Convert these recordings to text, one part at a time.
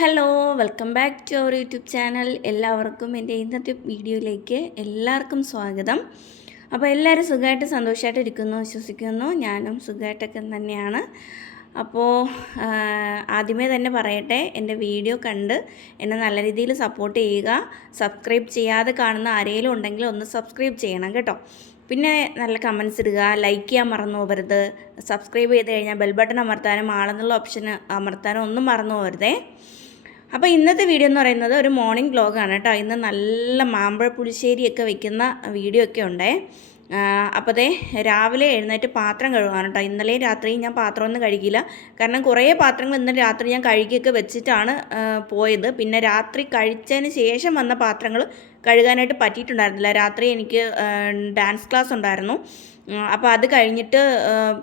Hello welcome back to our YouTube channel എല്ലാവർക്കും എന്റെ ഇന്നത്തെ വീഡിയോയിലേക്ക് എല്ലാവർക്കും സ്വാഗതം. അപ്പോൾ എല്ലാവരും സുഖമായിട്ട് സന്തോഷമായിട്ട് ഇരിക്കുന്നു വിശ്വസിക്കുന്നു. ഞാനും സുഖമായിട്ടൊക്കെ തന്നെയാണ്. അപ്പോൾ ആദ്യമേ തന്നെ പറയട്ടെ എന്റെ വീഡിയോ കണ്ട് എന്നെ നല്ല രീതിയിൽ സപ്പോർട്ട് ചെയ്യുക. സബ്സ്ക്രൈബ് ചെയ്യാതെ കാണുന്ന ആരെങ്കിലും ഉണ്ടെങ്കിൽ ഒന്ന് സബ്സ്ക്രൈബ് ചെയ്യണം കേട്ടോ. പിന്നെ നല്ല കമൻസ് ഇടുക ലൈക്ക് ചെയ്യാൻ മറന്നു പോകരുത്. സബ്സ്ക്രൈബ് ചെയ്ത് കഴിഞ്ഞാൽ ബെൽ ബട്ടൺ അമർത്താനും ആളെന്നുള്ള ഓപ്ഷൻ അമർത്താനും ഒന്നും മറന്നു പോകരുതേ. അപ്പോൾ ഇന്നത്തെ വീഡിയോ എന്ന് പറയുന്നത് ഒരു മോർണിംഗ് വ്ലോഗാണ് കേട്ടോ. ഇന്ന് നല്ല മാമ്പഴ പുളിശ്ശേരിയൊക്കെ വെക്കുന്ന വീഡിയോ ഒക്കെ ഉണ്ടേ. അപ്പോൾ ദേ രാവിലെ എഴുന്നേറ്റ് പാത്രം കഴുകാണ് കേട്ടോ. ഇന്നലെയും രാത്രിയും ഞാൻ പാത്രമൊന്നും കഴുകിയില്ല. കാരണം കുറേ പാത്രങ്ങൾ ഇന്നലെ രാത്രി ഞാൻ കഴുകിയൊക്കെ വെച്ചിട്ടാണ് പോയത്. പിന്നെ രാത്രി കഴിച്ചതിന് ശേഷം വന്ന പാത്രങ്ങൾ കഴുകാനായിട്ട് പറ്റിയിട്ടുണ്ടായിരുന്നില്ല. രാത്രി എനിക്ക് ഡാൻസ് ക്ലാസ് ഉണ്ടായിരുന്നു. അപ്പോൾ അത് കഴിഞ്ഞിട്ട്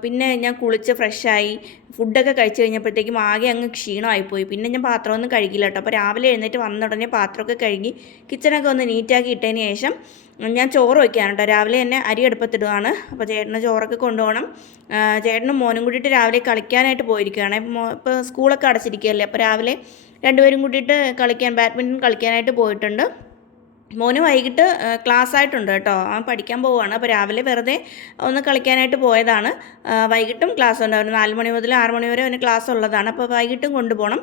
പിന്നെ ഞാൻ കുളിച്ച് ഫ്രഷായി ഫുഡൊക്കെ കഴിച്ച് കഴിഞ്ഞപ്പോഴത്തേക്കും ആകെ അങ്ങ് ക്ഷീണമായിപ്പോയി പിന്നെ ഞാൻ പാത്രമൊന്നും കഴുകില്ല കേട്ടോ. അപ്പോൾ രാവിലെ എഴുന്നേറ്റ് വന്ന ഉടനെ പാത്രമൊക്കെ കഴുകി കിച്ചണൊക്കെ ഒന്ന് നീറ്റാക്കി ഇട്ടതിന് ശേഷം ഞാൻ ചോറ് വയ്ക്കുകയാണ് കേട്ടോ. രാവിലെ തന്നെ അരി അടുപ്പത്തിടുകയാണ് അപ്പോൾ ചേട്ടന് ചോറൊക്കെ കൊണ്ടുപോകണം. ചേട്ടനും മോനും കൂടിയിട്ട് രാവിലെ കളിക്കാനായിട്ട് പോയിരിക്കുകയാണ്. ഇപ്പോൾ സ്കൂളൊക്കെ അടച്ചിരിക്കുകയല്ലേ? അപ്പോൾ രാവിലെ രണ്ടുപേരും കൂടിയിട്ട് കളിക്കാൻ ബാഡ്മിന്റൺ കളിക്കാനായിട്ട് പോയിട്ടുണ്ട്. മോന് വൈകിട്ട് ക്ലാസ് ആയിട്ടുണ്ട് കേട്ടോ. അവൻ പഠിക്കാൻ പോവുകയാണ്. അപ്പോൾ രാവിലെ വെറുതെ ഒന്ന് കളിക്കാനായിട്ട് പോയതാണ്. വൈകിട്ടും ക്ലാസ് ഉണ്ട് അവന് നാല് മണി മുതൽ ആറ് മണി വരെ അവന് ക്ലാസ് ഉള്ളതാണ്. അപ്പോൾ വൈകിട്ടും കൊണ്ടുപോകണം.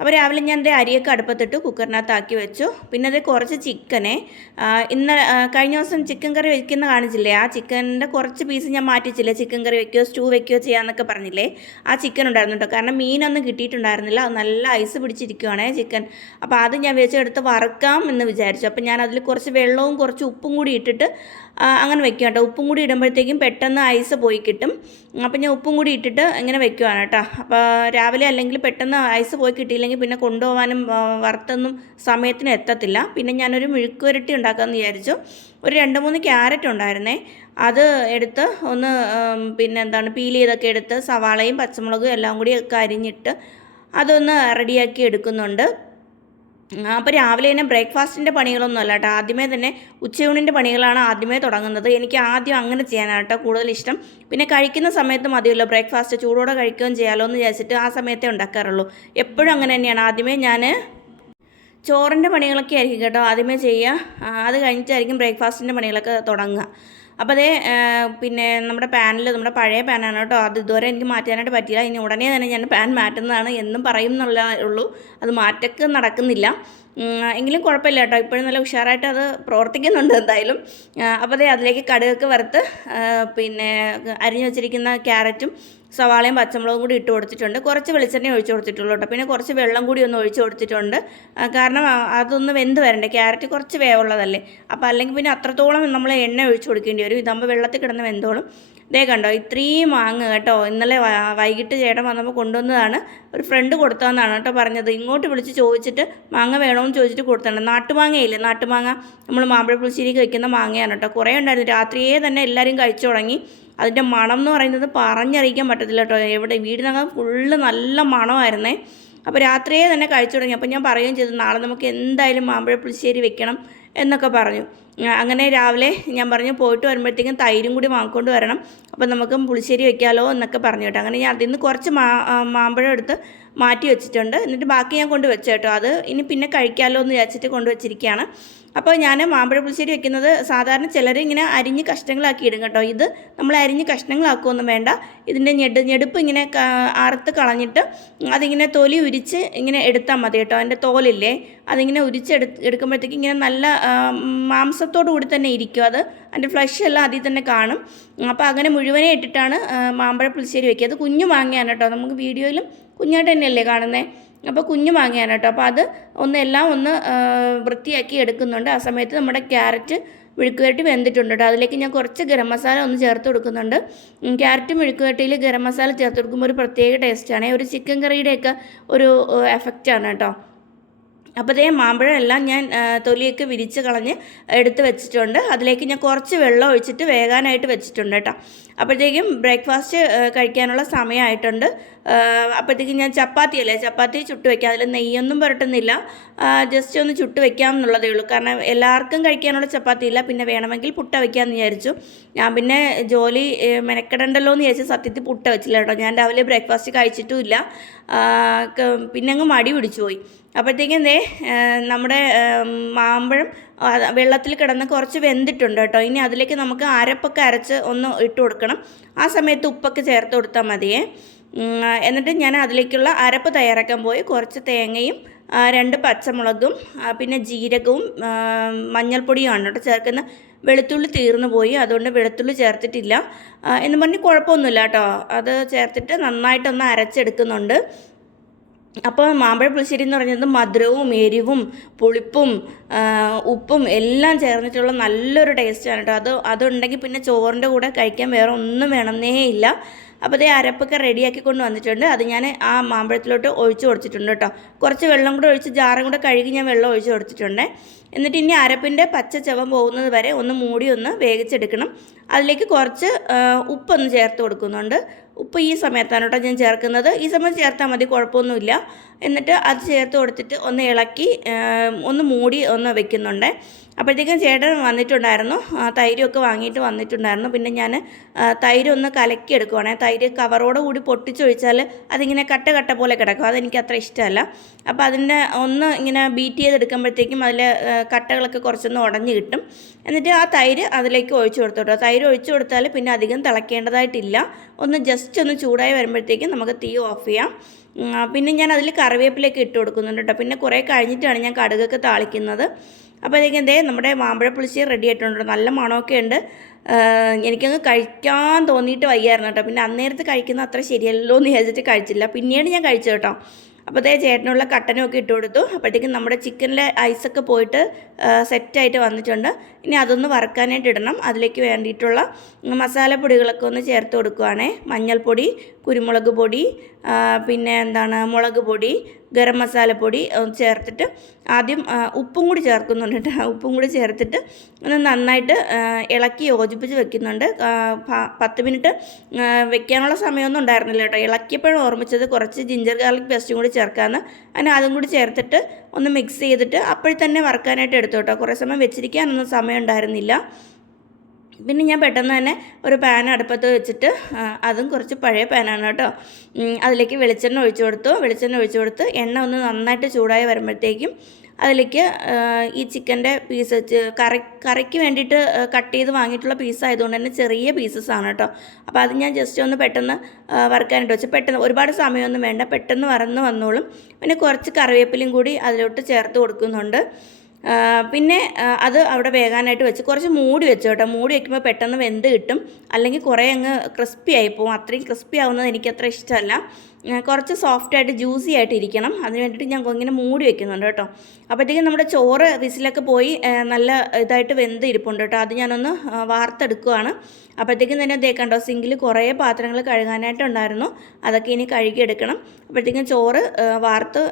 അപ്പോൾ രാവിലെ ഞാൻ എന്റെ അരിയൊക്കെ അടുപ്പത്തിട്ട് കുക്കറിനകത്താക്കി വെച്ചു. പിന്നെ അത് കുറച്ച് ചിക്കനെ ഇന്ന് കഴിഞ്ഞ ദിവസം ചിക്കൻ കറി വെക്കുന്ന കാണിച്ചില്ലേ? ആ ചിക്കന്റെ കുറച്ച് പീസ് ഞാൻ മാറ്റിച്ചില്ലേ? ചിക്കൻ കറി വെക്കുകയോ സ്റ്റൂ വെക്കുകയോ ചെയ്യാമെന്നൊക്കെ പറഞ്ഞില്ലേ? ആ ചിക്കൻ ഉണ്ടായിരുന്നു കേട്ടോ. കാരണം മീനൊന്നും കിട്ടിയിട്ടുണ്ടായിരുന്നില്ല. നല്ല ഐസ് പിടിച്ചിരിക്കുവാണേ ചിക്കൻ. അപ്പോൾ അത് ഞാൻ വെച്ചെടുത്ത് വറുക്കാം എന്ന് വിചാരിച്ചു. അപ്പോൾ ഞാൻ അതിൽ കുറച്ച് വെള്ളവും കുറച്ച് ഉപ്പും കൂടി ഇട്ടിട്ട് അങ്ങനെ വെക്കുക കേട്ടോ. ഉപ്പും കൂടി ഇടുമ്പോഴത്തേക്കും പെട്ടെന്ന് ഐസ് പോയി കിട്ടും. അപ്പം ഞാൻ ഉപ്പും കൂടി ഇട്ടിട്ട് ഇങ്ങനെ വെക്കുവാണ് കേട്ടോ. അപ്പോൾ രാവിലെ അല്ലെങ്കിൽ പെട്ടെന്ന് ഐസ് പോയി കിട്ടിയില്ലെങ്കിൽ പിന്നെ കൊണ്ടുപോകാനും വറുത്തൊന്നും സമയത്തിന് എത്തത്തില്ല. പിന്നെ ഞാനൊരു മെഴുക്കുവരട്ടി ഉണ്ടാക്കാമെന്ന് വിചാരിച്ചു. ഒരു രണ്ട് മൂന്ന് ക്യാരറ്റ് ഉണ്ടായിരുന്നേ. അത് എടുത്ത് ഒന്ന് പിന്നെ എന്താണ് പീൽ ചെയ്തൊക്കെ എടുത്ത് സവാളയും പച്ചമുളകും എല്ലാം കൂടി ഒക്കെ അരിഞ്ഞിട്ട് അതൊന്ന് റെഡിയാക്കി എടുക്കുന്നുണ്ട്. അപ്പോൾ രാവിലെ തന്നെ ബ്രേക്ക്ഫാസ്റ്റിന്റെ പണികളൊന്നും അല്ല കേട്ടോ. ആദ്യമേ തന്നെ ഉച്ചയൂണിന്റെ പണികളാണ് ആദ്യമേ തുടങ്ങുന്നത്. എനിക്ക് ആദ്യം അങ്ങനെ ചെയ്യാനാണ് കേട്ടോ കൂടുതൽ ഇഷ്ടം. പിന്നെ കഴിക്കുന്ന സമയത്ത് മതിയല്ലോ. ബ്രേക്ക്ഫാസ്റ്റ് ചൂടോടെ കഴിക്കുകയും ചെയ്യാമല്ലോ എന്ന് വിചാരിച്ചിട്ട് ആ സമയത്തേ ഉണ്ടാക്കാറുള്ളൂ. എപ്പോഴും അങ്ങനെ തന്നെയാണ്. ആദ്യമേ ഞാൻ ചോറിന്റെ പണികളൊക്കെ ആയിരിക്കും കേട്ടോ ആദ്യമേ ചെയ്യുക. അത് കഴിഞ്ഞിട്ടായിരിക്കും ബ്രേക്ക്ഫാസ്റ്റിന്റെ പണികളൊക്കെ തുടങ്ങുക. അപ്പോൾ അതേ പിന്നെ നമ്മുടെ പാനിൽ നമ്മുടെ പഴയ പാനാണ് കേട്ടോ. അത് ഇതുവരെ എനിക്ക് മാറ്റാനായിട്ട് പറ്റിയില്ല. ഇനി ഉടനെ തന്നെ ഞാൻ പാൻ മാറ്റുന്നതാണ് എന്നും പറയും എന്നുള്ള ഉള്ളൂ. അത് മാറ്റൊക്കെ നടക്കുന്നില്ല. എങ്കിലും കുഴപ്പമില്ല കേട്ടോ. ഇപ്പോഴും നല്ല ഉഷാറായിട്ട് അത് പ്രവർത്തിക്കുന്നുണ്ട് എന്തായാലും. അപ്പോൾ അതേ അതിലേക്ക് കടുകൊക്കെ വറുത്ത് പിന്നെ അരിഞ്ഞു വെച്ചിരിക്കുന്ന ക്യാരറ്റും സവാളയും പച്ചമുളകും കൂടി ഇട്ട് കൊടുത്തിട്ടുണ്ട്. കുറച്ച് വെളിച്ചെണ്ണ ഒഴിച്ചു കൊടുത്തിട്ടുള്ളൂ കേട്ടോ. പിന്നെ കുറച്ച് വെള്ളം കൂടി ഒന്ന് ഒഴിച്ചു കൊടുത്തിട്ടുണ്ട്. കാരണം അതൊന്ന് വെന്ത് വരണ്ടേ? ക്യാരറ്റ് കുറച്ച് വേവുള്ളതല്ലേ? അപ്പോൾ അല്ലെങ്കിൽ പിന്നെ അത്രത്തോളം നമ്മൾ എണ്ണ ഒഴിച്ചു കൊടുക്കേണ്ടി വരും. ഇതാകുമ്പോൾ വെള്ളത്തിൽ കിടന്ന് വെന്തോളും. ദേ കണ്ടോ ഇത്രയും മാങ്ങ കേട്ടോ ഇന്നലെ വൈകിട്ട് ചേട്ടൻ വന്നപ്പോൾ കൊണ്ടുവന്നതാണ്. ഒരു ഫ്രണ്ട് കൊടുത്തതെന്നാണ് കേട്ടോ പറഞ്ഞത്. ഇങ്ങോട്ട് വിളിച്ച് ചോദിച്ചിട്ട് മാങ്ങ വേണമെന്ന് ചോദിച്ചിട്ട് കൊടുത്താണ് നാട്ടുമാങ്ങയില്ലേ നാട്ടുമാങ്ങ? നമ്മൾ മാമ്പഴ പുളിശ്ശേരിക്ക് വെക്കുന്ന മാങ്ങയാണ് കേട്ടോ. കുറേ ഉണ്ടായിരുന്നു. രാത്രിയേ തന്നെ എല്ലാവരും കഴിച്ചു തുടങ്ങി. അതിന്റെ മണം എന്ന് പറയുന്നത് പറഞ്ഞറിയിക്കാൻ പറ്റത്തില്ല കേട്ടോ. എവിടെ വീടിനകം ഫുള്ള് നല്ല മണമായിരുന്നേ. അപ്പോൾ രാത്രിയേ തന്നെ കഴിച്ചു തുടങ്ങി. അപ്പോൾ ഞാൻ പറയുകയും ചെയ്തു നാളെ നമുക്ക് എന്തായാലും മാമ്പഴ പുളിശ്ശേരി വെക്കണം. എന്നൊക്കെ പറഞ്ഞു. അങ്ങനെ രാവിലെ ഞാൻ പറഞ്ഞു പോയിട്ട് വരുമ്പോഴത്തേക്കും തൈരും കൂടി വാങ്ങിക്കൊണ്ട് വരണം. അപ്പോൾ നമുക്ക് പുളിശ്ശേരി വെക്കാമല്ലോ എന്നൊക്കെ പറഞ്ഞു കേട്ടോ. അങ്ങനെ ഞാൻ അതിൽ നിന്ന് കുറച്ച് മാ മാമ്പഴം എടുത്ത് മാറ്റി വെച്ചിട്ടുണ്ട്. എന്നിട്ട് ബാക്കി ഞാൻ കൊണ്ട് വെച്ചു കേട്ടോ അത് ഇനി പിന്നെ കഴിക്കാമല്ലോ എന്ന് വിചാരിച്ചിട്ട് കൊണ്ടുവച്ചിരിക്കുകയാണ് അപ്പോൾ ഞാൻ മാമ്പഴ പുളിശ്ശേരി വെക്കുന്നത് സാധാരണ ചിലർ ഇങ്ങനെ അരിഞ്ഞ് കഷ്ണങ്ങളാക്കി ഇടും കേട്ടോ. ഇത് നമ്മൾ അരിഞ്ഞ് കഷ്ണങ്ങളാക്കുകയൊന്നും വേണ്ട. ഇതിന്റെ ഞെട് ഞെടുപ്പ് ഇങ്ങനെ അറുത്ത് കളഞ്ഞിട്ട് അതിങ്ങനെ തൊലി ഉരിച്ച് ഇങ്ങനെ എടുത്താൽ മതി കേട്ടോ. അതിന്റെ തോലില്ലേ? അതിങ്ങനെ ഉരിച്ചെടു എടുക്കുമ്പോഴത്തേക്ക് ഇങ്ങനെ നല്ല മാംസത്തോടു കൂടി തന്നെ ഇരിക്കും അത്. അതിന്റെ ഫ്ലഷ് എല്ലാം അതിൽ തന്നെ കാണും. അപ്പോൾ അങ്ങനെ മുഴുവനെ ഇട്ടിട്ടാണ് മാമ്പഴ പുളിശ്ശേരി വെക്കുക. അത് കുഞ്ഞു മാങ്ങയാണ് കേട്ടോ. നമുക്ക് വീഡിയോയിലും കുഞ്ഞായിട്ട് തന്നെയല്ലേ കാണുന്നത് അപ്പോൾ കുഞ്ഞു മാങ്ങയാണ് കേട്ടോ. അപ്പോൾ അത് ഒന്നെല്ലാം ഒന്ന് വൃത്തിയാക്കി എടുക്കുന്നുണ്ട്. ആ സമയത്ത് നമ്മുടെ ക്യാരറ്റ് മെഴുക്കുവരട്ടി വെന്തിട്ടുണ്ട് കേട്ടോ. അതിലേക്ക് ഞാൻ കുറച്ച് ഗരം മസാല ഒന്ന് ചേർത്ത് കൊടുക്കുന്നുണ്ട്. ക്യാരറ്റ് മെഴുക്കുവരട്ടിയിൽ ഗരം മസാല ചേർത്ത് കൊടുക്കുമ്പോൾ ഒരു പ്രത്യേക ടേസ്റ്റാണ്. ഒരു ചിക്കൻ കറിയുടെയൊക്കെ ഒരു എഫക്റ്റാണ് കേട്ടോ. അപ്പോൾ ഇതേ മാമ്പഴം എല്ലാം ഞാൻ തൊലിയൊക്കെ വിരിച്ച് കളഞ്ഞ് എടുത്ത് വെച്ചിട്ടുണ്ട്. അതിലേക്ക് ഞാൻ കുറച്ച് വെള്ളം ഒഴിച്ചിട്ട് വേകാനായിട്ട് വെച്ചിട്ടുണ്ട് കേട്ടോ. അപ്പോഴത്തേക്കും ബ്രേക്ക്ഫാസ്റ്റ് കഴിക്കാനുള്ള സമയമായിട്ടുണ്ട്. അപ്പോഴത്തേക്കും ഞാൻ ചപ്പാത്തി അല്ലേ ചപ്പാത്തി ചുട്ട് വയ്ക്കാം അതിൽ നെയ്യൊന്നും പുരട്ടുന്നില്ല. ജസ്റ്റ് ഒന്ന് ചുട്ട് വയ്ക്കാം എന്നുള്ളതേ ഉള്ളൂ. കാരണം എല്ലാവർക്കും കഴിക്കാനുള്ള ചപ്പാത്തി ഇല്ല. പിന്നെ വേണമെങ്കിൽ പുട്ട വയ്ക്കാമെന്ന് വിചാരിച്ചു. ഞാൻ പിന്നെ ജോലി മെനക്കെടണ്ടല്ലോ എന്ന് ചോദിച്ചാൽ സത്യത്തിൽ പുട്ട വെച്ചില്ല കേട്ടോ. ഞാൻ രാവിലെ ബ്രേക്ക്ഫാസ്റ്റ് കഴിച്ചിട്ടുമില്ല പിന്നെ അങ്ങ് മടി പിടിച്ചു പോയി. അപ്പോഴത്തേക്കും ദേ നമ്മുടെ മാമ്പഴം വെള്ളത്തിൽ കിടന്ന് കുറച്ച് വെന്തിട്ടുണ്ട് കേട്ടോ. ഇനി അതിലേക്ക് നമുക്ക് അരപ്പൊക്കെ അരച്ച് ഒന്ന് ഇട്ട് കൊടുക്കണം. ആ സമയത്ത് ഉപ്പൊക്കെ ചേർത്ത് കൊടുത്താൽ മതിയേ. എന്നിട്ട് ഞാൻ അതിലേക്കുള്ള അരപ്പ് തയ്യാറാക്കാൻ പോയി. കുറച്ച് തേങ്ങയും രണ്ട് പച്ചമുളകും പിന്നെ ജീരകവും മഞ്ഞൾപ്പൊടിയുമാണ് കേട്ടോ ചേർക്കുന്ന. വെളുത്തുള്ളി തീർന്നു പോയി. അതുകൊണ്ട് വെളുത്തുള്ളി ചേർത്തിട്ടില്ല. എന്ന് പറഞ്ഞ് കുഴപ്പമൊന്നുമില്ല കേട്ടോ. അത് ചേർത്തിട്ട് നന്നായിട്ടൊന്ന് അരച്ചെടുക്കുന്നുണ്ട്. അപ്പോൾ മാമ്പഴ പുളിശ്ശേരി എന്ന് പറയുന്നത് മധുരവും എരിവും പുളിപ്പും ഉപ്പും എല്ലാം ചേർന്നിട്ടുള്ള നല്ലൊരു ടേസ്റ്റാണ് കേട്ടോ അത് അതുണ്ടെങ്കിൽ പിന്നെ ചോറിന്റെ കൂടെ കഴിക്കാൻ വേറെ ഒന്നും വേണമെന്നേ ഇല്ല. അപ്പോൾ അതേ അരപ്പൊക്കെ റെഡിയാക്കി കൊണ്ട് വന്നിട്ടുണ്ട്. അത് ഞാൻ ആ മാമ്പഴത്തിലോട്ട് ഒഴിച്ച് കൊടുത്തിട്ടുണ്ട് കേട്ടോ കുറച്ച് വെള്ളം കൂടെ ഒഴിച്ച് ജാറും കൂടെ കഴുകി ഞാൻ വെള്ളം ഒഴിച്ച് കൊടുത്തിട്ടുണ്ട്. എന്നിട്ട് ഇനി അരപ്പിന്റെ പച്ച ചവം പോകുന്നത് വരെ ഒന്ന് മൂടി ഒന്ന് വേവിച്ചെടുക്കണം. അതിലേക്ക് കുറച്ച് ഉപ്പൊന്ന് ചേർത്ത് കൊടുക്കുന്നുണ്ട്. ഉപ്പ് ഈ സമയത്താണ് കേട്ടോ ഞാൻ ചേർക്കുന്നത്. ഈ സമയം ചേർത്താൽ മതി കുഴപ്പമൊന്നുമില്ല. എന്നിട്ട് അത് ചേർത്ത് കൊടുത്തിട്ട് ഒന്ന് ഇളക്കി ഒന്ന് മൂടി ഒന്ന് വെക്കുന്നുണ്ട്. അപ്പോഴത്തേക്കും ചേട്ടൻ വന്നിട്ടുണ്ടായിരുന്നു. തൈരൊക്കെ വാങ്ങിയിട്ട് വന്നിട്ടുണ്ടായിരുന്നു. പിന്നെ ഞാൻ തൈര് ഒന്ന് കലക്കി എടുക്കുവാണേ. തൈര് കവറോട് കൂടി പൊട്ടിച്ചൊഴിച്ചാൽ അതിങ്ങനെ കട്ട കട്ട പോലെ കിടക്കും. അതെനിക്ക് അത്ര ഇഷ്ടമല്ല. അപ്പോൾ അതിന്റെ ഒന്ന് ഇങ്ങനെ ബീറ്റ് ചെയ്തെടുക്കുമ്പോഴത്തേക്കും അതിൽ കട്ടകളൊക്കെ കുറച്ചൊന്ന് ഉടഞ്ഞ് കിട്ടും. എന്നിട്ട് ആ തൈര് അതിലേക്ക് ഒഴിച്ചു കൊടുത്തോട്ടോ. തൈര് ഒഴിച്ചു കൊടുത്താൽ പിന്നെ അധികം തിളക്കേണ്ടതായിട്ടില്ല. ഒന്ന് ജസ്റ്റ് ഒന്ന് ചൂടായി വരുമ്പോഴത്തേക്കും നമുക്ക് തീ ഓഫ് ചെയ്യാം. പിന്നെ ഞാൻ അതിൽ കറിവേപ്പിലേക്ക് ഇട്ട് കൊടുക്കുന്നുണ്ട് കേട്ടോ. പിന്നെ കുറേ കഴിഞ്ഞിട്ടാണ് ഞാൻ കടുകൊക്കെ താളിക്കുന്നത്. അപ്പോഴത്തേക്കും എന്തേ നമ്മുടെ മാമ്പഴ പുളിശ്ശേരി റെഡി ആയിട്ടുണ്ട്. നല്ല മണമൊക്കെ ഉണ്ട്. എനിക്കങ്ങ് കഴിക്കാൻ തോന്നിയിട്ട് വയ്യായിരുന്നു കേട്ടോ. പിന്നെ അന്നേരത്ത് കഴിക്കുന്ന അത്ര ശരിയല്ലോ എന്ന് വിചാരിച്ചിട്ട് കഴിച്ചില്ല. പിന്നീട് ഞാൻ കഴിച്ചു കേട്ടോ. അപ്പോൾ അതേ ചേട്ടനുള്ള കട്ടനൊക്കെ ഇട്ട് കൊടുത്തു. അപ്പോഴത്തേക്കും നമ്മുടെ ചിക്കനിലെ ഐസൊക്കെ പോയിട്ട് സെറ്റായിട്ട് വന്നിട്ടുണ്ട്. ഇനി അതൊന്ന് വറുക്കാനായിട്ട് ഇടണം. അതിലേക്ക് വേണ്ടിയിട്ടുള്ള മസാലപ്പൊടികളൊക്കെ ഒന്ന് ചേർത്ത് കൊടുക്കുവാണേ. മഞ്ഞൾപ്പൊടി കുരുമുളക് പൊടി പിന്നെ എന്താണ് മുളക് പൊടി ഗരം മസാലപ്പൊടി ചേർത്തിട്ട് ആദ്യം ഉപ്പും കൂടി ചേർക്കുന്നുണ്ട് കേട്ടോ. ഉപ്പും കൂടി ചേർത്തിട്ട് ഒന്ന് നന്നായിട്ട് ഇളക്കി യോജിപ്പിച്ച് വെക്കുന്നുണ്ട്. പത്ത് മിനിറ്റ് വെക്കാനുള്ള സമയമൊന്നും ഉണ്ടായിരുന്നില്ല കേട്ടോ. ഇളക്കിയപ്പോഴും ഓർമ്മിച്ചത് കുറച്ച് ജിഞ്ചർ ഗാർലിക് പേസ്റ്റും കൂടി ചേർക്കാമെന്ന് അങ്ങനെ അതും കൂടി ചേർത്തിട്ട് ഒന്ന് മിക്സ് ചെയ്തിട്ട് അപ്പോഴത്തന്നെ തന്നെ വറുക്കാനായിട്ട് എടുത്തു കേട്ടോ. കുറേ സമയം വെച്ചിരിക്കാനൊന്നും സമയം ഉണ്ടായിരുന്നില്ല. പിന്നെ ഞാൻ പെട്ടെന്ന് തന്നെ ഒരു പാൻ അടുപ്പത്ത് വെച്ചിട്ട് അതും കുറച്ച് പഴയ പാനാണ് കേട്ടോ. അതിലേക്ക് വെളിച്ചെണ്ണ ഒഴിച്ചു കൊടുത്തു. വെളിച്ചെണ്ണ ഒഴിച്ചു കൊടുത്ത് എണ്ണ ഒന്ന് നന്നായിട്ട് ചൂടായി വരുമ്പോഴത്തേക്കും അതിലേക്ക് ഈ ചിക്കന്റെ പീസ് വെച്ച് കറി കറിക്ക് വേണ്ടിയിട്ട് കട്ട് ചെയ്ത് വാങ്ങിയിട്ടുള്ള പീസ് ആയതുകൊണ്ട് തന്നെ ചെറിയ പീസസ് ആണ് കേട്ടോ. അപ്പോൾ അത് ഞാൻ ജസ്റ്റ് ഒന്ന് പെട്ടെന്ന് വറുക്കാനിട്ട് വെച്ചു. പെട്ടെന്ന് ഒരുപാട് സമയമൊന്നും വേണ്ട. പെട്ടെന്ന് വറന്ന് വന്നോളും. പിന്നെ കുറച്ച് കറിവേപ്പിലയും കൂടി അതിലോട്ട് ചേർത്ത് കൊടുക്കുന്നുണ്ട്. പിന്നെ അത് അവിടെ വേകാനായിട്ട് വെച്ച് കുറച്ച് മൂടി വെച്ചു കേട്ടോ. മൂടി വെക്കുമ്പോൾ പെട്ടെന്ന് വെന്ത് കിട്ടും. അല്ലെങ്കിൽ കുറേ അങ്ങ് ക്രിസ്പി ആയി പോകും അത്രയും ക്രിസ്പി ആവുന്നത് എനിക്ക് അത്ര ഇഷ്ടമല്ല. കുറച്ച് സോഫ്റ്റ് ആയിട്ട് ജ്യൂസി ആയിട്ട് ഇരിക്കണം. അതിന് വേണ്ടിയിട്ട് ഞാൻ ഇങ്ങനെ മൂടി വെക്കുന്നുണ്ട് കേട്ടോ. അപ്പോഴത്തേക്കും നമ്മുടെ ചോറ് വിസിലൊക്കെ പോയി നല്ല ഇതായിട്ട് വെന്ത് ഇരിപ്പുണ്ട് കേട്ടോ. അത് ഞാനൊന്ന് വാർത്തെടുക്കുകയാണ് അപ്പോഴത്തേക്കും തന്നെ ദേ കണ്ടോ സിങ്കിൽ കുറേ പാത്രങ്ങൾ കഴുകാനായിട്ടുണ്ടായിരുന്നു. അതൊക്കെ ഇനി കഴുകിയെടുക്കണം. അപ്പോഴത്തേക്കും ചോറ് വാർത്ത്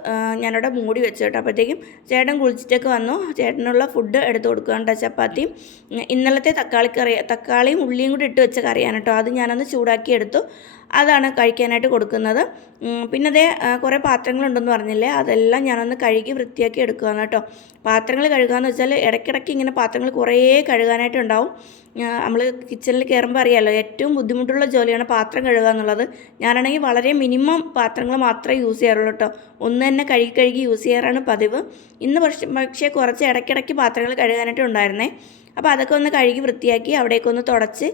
ഞാനിവിടെ മൂടി വെച്ചു കേട്ടോ. അപ്പോഴത്തേക്കും ചേട്ടൻ കുളിച്ചിട്ടൊക്കെ വന്നു. ചേട്ടനുള്ള ഫുഡ് എടുത്ത് കൊടുക്കുകയാണ് ചപ്പാത്തിയും ഇന്നലത്തെ തക്കാളിക്കറി തക്കാളിയും ഉള്ളിയും കൂടി ഇട്ട് വെച്ച കറിയാണ് കേട്ടോ. അത് ഞാനൊന്ന് ചൂടാക്കി എടുത്തു. അതാണ് കഴിക്കാനായിട്ട് കൊടുക്കുന്നത്. പിന്നെ അതേ കുറേ പാത്രങ്ങളുണ്ടെന്ന് പറഞ്ഞില്ലേ? അതെല്ലാം ഞാനൊന്ന് കഴുകി വൃത്തിയാക്കി എടുക്കുകയാണ് കേട്ടോ. പാത്രങ്ങൾ കഴുകാന്ന് വെച്ചാൽ ഇടയ്ക്കിടയ്ക്ക് ഇങ്ങനെ പാത്രങ്ങൾ കുറേ കഴുകാനായിട്ടുണ്ടാവും നമ്മൾ കിച്ചണിൽ കയറുമ്പോൾ അറിയാമല്ലോ ഏറ്റവും ബുദ്ധിമുട്ടുള്ള ജോലിയാണ് പാത്രം കഴുകുക എന്നുള്ളത്. ഞാനാണെങ്കിൽ വളരെ മിനിമം പാത്രങ്ങൾ മാത്രമേ യൂസ് ചെയ്യാറുള്ളൂ കേട്ടോ. ഒന്ന് തന്നെ കഴുകി കഴുകി യൂസ് ചെയ്യാറാണ് പതിവ്. ഇന്ന് പക്ഷേ കുറച്ച് ഇടയ്ക്കിടയ്ക്ക് പാത്രങ്ങൾ കഴുകാനായിട്ട് ഉണ്ടായിരുന്നേ. അപ്പോൾ അതൊക്കെ ഒന്ന് കഴുകി വൃത്തിയാക്കി അവിടേക്ക് ഒന്ന് തുടച്ച്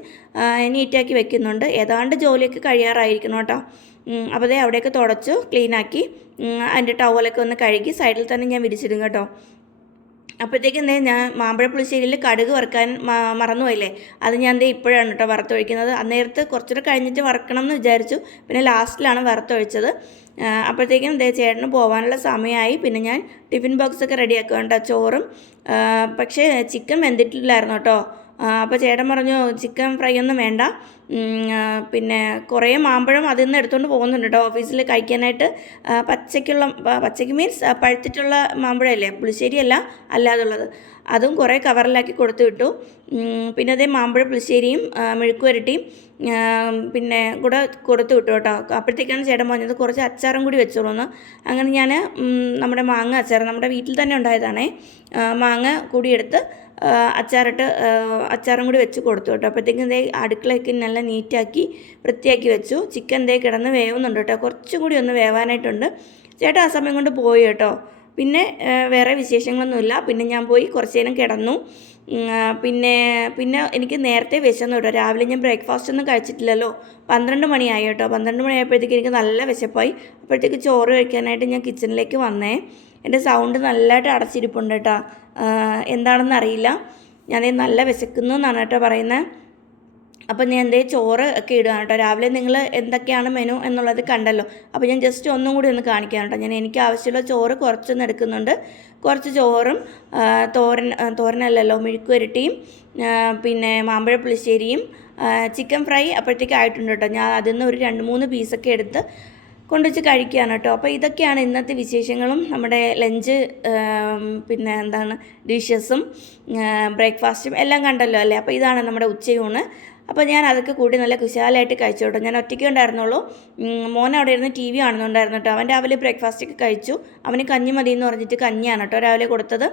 നീറ്റാക്കി വെക്കുന്നുണ്ട്. ഏതാണ്ട് ജോലിയൊക്കെ കഴിയാറായിരിക്കണം കേട്ടോ. അപ്പോൾ അതേ അവിടെയൊക്കെ തുടച്ചു ക്ലീനാക്കി. അതിന്റെ ടവലൊക്കെ ഒന്ന് കഴുകി സൈഡിൽ തന്നെ ഞാൻ വിരിച്ചിടും കേട്ടോ. അപ്പോഴത്തേക്കും എന്തേ ഞാൻ മാമ്പഴ പുളിശ്ശേരിയിൽ കടുക് വറുക്കാൻ മറന്നുപോയില്ലേ? അത് ഞാൻ ദേ ഇപ്പോഴാണ് കേട്ടോ വറുത്തൊഴിക്കുന്നത്. അന്നേരത്ത് കുറച്ചുകൂടെ കഴിഞ്ഞിട്ട് വറക്കണം എന്ന് വിചാരിച്ചു. പിന്നെ ലാസ്റ്റിലാണ് വറുത്തൊഴിച്ചത്. അപ്പോഴത്തേക്കും ദേ ചേട്ടന് പോകാനുള്ള സമയമായി. പിന്നെ ഞാൻ ടിഫിൻ ബോക്സൊക്കെ റെഡിയാക്കുക കേട്ടോ ചോറും. പക്ഷേ ചിക്കൻ വെന്തിട്ടില്ലായിരുന്നു കേട്ടോ. അപ്പോൾ ചേട്ടൻ പറഞ്ഞു ചിക്കൻ ഫ്രൈ ഒന്നും വേണ്ട. പിന്നെ കുറേ മാമ്പഴം അതിൽ നിന്ന് എടുത്തുകൊണ്ട് പോകുന്നുണ്ട് കേട്ടോ ഓഫീസിൽ കഴിക്കാനായിട്ട് പച്ചയ്ക്കുള്ള പച്ചയ്ക്ക് മീൻസ് പഴുത്തിട്ടുള്ള മാമ്പഴമല്ലേ? പുളിശ്ശേരി അല്ല അല്ലാതുള്ളത്. അതും കുറേ കവറിലാക്കി കൊടുത്തു വിട്ടു. പിന്നെ അതേ മാമ്പഴ പുളിശ്ശേരിയും മെഴുക്കുവരട്ടിയും മെഴുക്ക് വരട്ടിയും പിന്നെ കൂടെ കൊടുത്തു വിട്ടു കേട്ടോ അപ്പോഴത്തേക്കാണ് ചേട്ടൻ പറഞ്ഞത് കുറച്ച് അച്ചാറും കൂടി വെച്ചോളൂ അങ്ങനെ ഞാൻ നമ്മുടെ മാങ്ങ അച്ചാർ നമ്മുടെ വീട്ടിൽ തന്നെ ഉണ്ടായതാണേ. മാങ്ങ കൂടിയെടുത്ത് അച്ചാറിട്ട് അച്ചാറും കൂടി വെച്ച് കൊടുത്തു കേട്ടോ. അപ്പോഴത്തേക്കും ദേ അടുക്കളയൊക്കെ നല്ല നീറ്റാക്കി വൃത്തിയാക്കി വെച്ചു. ചിക്കൻ ദേ കിടന്ന് വേവുന്നുണ്ട് കേട്ടോ. കുറച്ചും കൂടി ഒന്ന് വേവാനായിട്ടുണ്ട്. ചേട്ടാ ആ സമയം കൊണ്ട് പോയി കേട്ടോ. പിന്നെ വേറെ വിശേഷങ്ങളൊന്നുമില്ല. പിന്നെ ഞാൻ പോയി കുറച്ച് നേരം കിടന്നു. പിന്നെ പിന്നെ എനിക്ക് നേരത്തെ വിശന്നു കേട്ടോ. രാവിലെ ഞാൻ ബ്രേക്ക്ഫാസ്റ്റ് ഒന്നും കഴിച്ചിട്ടില്ലല്ലോ. പന്ത്രണ്ട് മണിയായി കേട്ടോ. പന്ത്രണ്ട് മണിയായപ്പോഴത്തേക്ക് എനിക്ക് നല്ല വിശപ്പായി. അപ്പോഴത്തേക്ക് ചോറ് കഴിക്കാനായിട്ട് ഞാൻ കിച്ചണിലേക്ക് വന്നേ. എന്റെ സൗണ്ട് നല്ലതായിട്ട് അടച്ചിരിപ്പുണ്ട് കേട്ടോ. എന്താണെന്ന് അറിയില്ല. ഞാൻ നല്ല വിശക്കുന്നു എന്നാണ് കേട്ടോ പറയുന്നത് അപ്പോൾ ഞാൻ എന്തേ ചോറ് ഒക്കെ ഇടുകയാണ് കേട്ടോ. രാവിലെ നിങ്ങൾ എന്തൊക്കെയാണ് മെനു എന്നുള്ളത് കണ്ടല്ലോ. അപ്പോൾ ഞാൻ ജസ്റ്റ് ഒന്നും കൂടി ഒന്ന് കാണിക്കാം കേട്ടോ. ഞാൻ എനിക്ക് ആവശ്യമുള്ള ചോറ് കുറച്ചൊന്ന് എടുക്കുന്നുണ്ട്. കുറച്ച് ചോറും തോരൻ തോരനല്ലല്ലോ മെഴുക്കുവരട്ടിയും പിന്നെ മാമ്പഴ പുളിശ്ശേരിയും ചിക്കൻ ഫ്രൈ അപ്പോഴത്തേക്ക് ആയിട്ടുണ്ട് കേട്ടോ. ഞാൻ അതിൽ നിന്ന് ഒരു രണ്ട് മൂന്ന് പീസൊക്കെ എടുത്ത് കൊണ്ടുവച്ച് കഴിക്കുകയാണ് കേട്ടോ. അപ്പോൾ ഇതൊക്കെയാണ് ഇന്നത്തെ വിശേഷങ്ങളും. നമ്മുടെ ലഞ്ച് പിന്നെ എന്താണ് ഡിഷസും ബ്രേക്ക്ഫാസ്റ്റും എല്ലാം കണ്ടല്ലോ അല്ലേ? അപ്പോൾ ഇതാണ് നമ്മുടെ ഉച്ചയൂണ്. അപ്പോൾ ഞാൻ അതൊക്കെ കൂടി നല്ല കുശാലായിട്ട് കഴിച്ചു കേട്ടോ. ഞാൻ ഒറ്റയ്ക്ക് ഉണ്ടായിരുന്നുള്ളൂ. മോൻ അവിടെ ഇരുന്ന് ടി വി കാണുന്നുണ്ടായിരുന്നു കേട്ടോ. അവൻ രാവിലെ ബ്രേക്ക്ഫാസ്റ്റ് ഒക്കെ കഴിച്ചു. അവന് കഞ്ഞി മതി എന്ന് പറഞ്ഞിട്ട് കഞ്ഞിയാണ് കേട്ടോ രാവിലെ കൊടുത്തത്.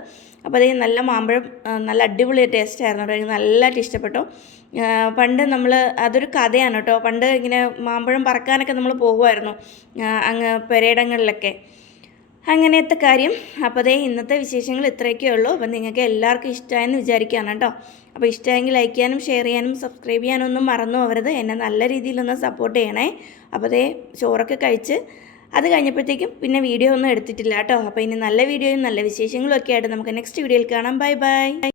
അപ്പോൾ അതേ നല്ല മാമ്പഴം നല്ല അടിപൊളി ടേസ്റ്റ് ആയിരുന്നു കേട്ടോ. എനിക്ക് നല്ലതായിട്ട് ഇഷ്ടപ്പെട്ടു. പണ്ട് നമ്മൾ അതൊരു കഥയാണ് കേട്ടോ. പണ്ട് ഇങ്ങനെ മാമ്പഴം പറക്കാനൊക്കെ നമ്മൾ പോകുമായിരുന്നു അങ്ങ് പെരയിടങ്ങളിലൊക്കെ അങ്ങനത്തെ കാര്യം. അപ്പോൾ അതേ ഇന്നത്തെ വിശേഷങ്ങൾ ഇത്രയൊക്കെ ഉള്ളൂ. അപ്പോൾ നിങ്ങൾക്ക് എല്ലാവർക്കും ഇഷ്ടമായെന്ന് വിചാരിക്കുകയാണ് കേട്ടോ. അപ്പോൾ ഇഷ്ടമായെങ്കിൽ ലൈക്ക് ചെയ്യാനും ഷെയർ ചെയ്യാനും സബ്സ്ക്രൈബ് ചെയ്യാനും ഒന്നും മറന്നു പോകരുത്. എന്നെ നല്ല രീതിയിലൊന്ന് സപ്പോർട്ട് ചെയ്യണേ. അപ്പോൾ അതേ ചോറൊക്കെ കഴിച്ച് അത് കഴിഞ്ഞപ്പോഴത്തേക്കും പിന്നെ വീഡിയോ ഒന്നും എടുത്തിട്ടില്ല കേട്ടോ. അപ്പോൾ ഇനി നല്ല വീഡിയോയും നല്ല വിശേഷങ്ങളും ഒക്കെ ആയിട്ട് നമുക്ക് നെക്സ്റ്റ് വീഡിയോയിൽ കാണാം. Bye bye